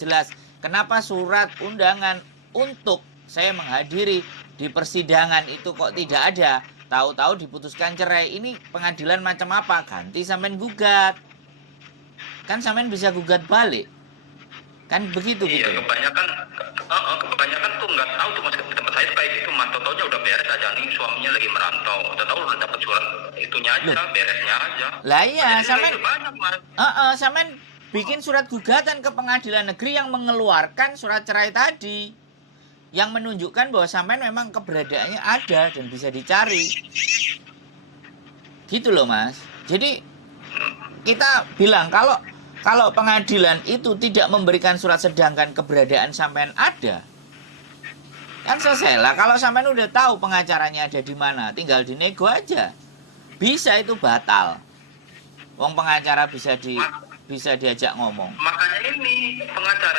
jelas. Kenapa surat undangan untuk saya menghadiri di persidangan itu kok tidak ada? Tahu-tahu diputuskan cerai. Ini pengadilan macam apa? Ganti sampean gugat. Kan sampean bisa gugat balik. Kan begitu Iya, gitu. kebanyakan tuh nggak tahu tuh mas, di tempat saya kayak gitu mas, tau-taunya udah beres aja nih, suaminya lagi merantau, tau-tau udah dapat surat itunya aja, Loh. beresnya aja. Lah iya, Jadi sampean banyak mas. sampean bikin surat gugatan ke pengadilan negeri yang mengeluarkan surat cerai tadi. Yang menunjukkan bahwa sampean memang keberadaannya ada dan bisa dicari. Gitu loh, Mas. Jadi kita bilang kalau pengadilan itu tidak memberikan surat sedangkan keberadaan sampean ada, kan selesai lah. Kalau sampean udah tahu pengacaranya ada di mana, tinggal dinego aja. Bisa itu batal. Wong pengacara bisa diajak ngomong. Makanya ini pengacara